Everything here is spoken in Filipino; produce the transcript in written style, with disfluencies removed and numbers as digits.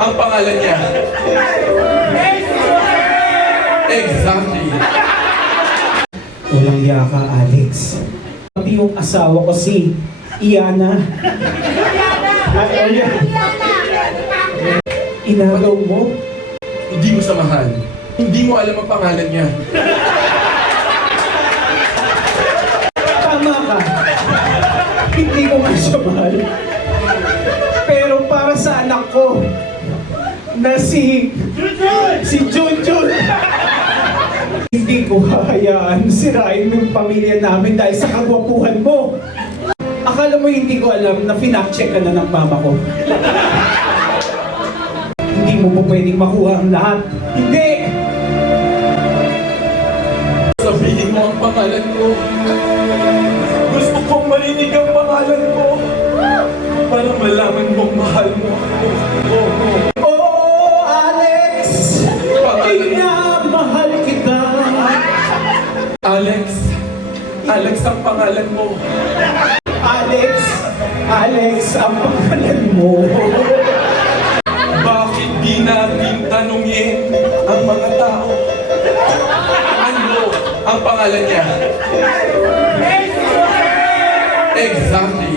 ang pangalan niya? Exactly. Walang yaka, Alex. Pati yung asawa ko si Iana. Inagaw mo? Hindi mo samahan. Hindi mo alam ang pangalan niya. Tama ka. Hindi ko nga siya mahal. Pero para sa anak ko, na si Junjun, hindi ko hahayaan sirain yung pamilya namin dahil sa kagwapuhan mo. Akala mo hindi ko alam na finact-check ka na ng mama ko. Hindi mo po pwedeng makuha ang lahat. Hindi! Sabihin mo ang pangalan ko. Gusto kong marinig ang pangalan ko. Para malaman mong mahal mo ako. Oh, Alex! Mahal kita! Alex. Alex ang pangalan mo. Alex, ang pangalan mo. Bakit di natin tanungin ang mga tao? Ano ang pangalan niya? Exactly.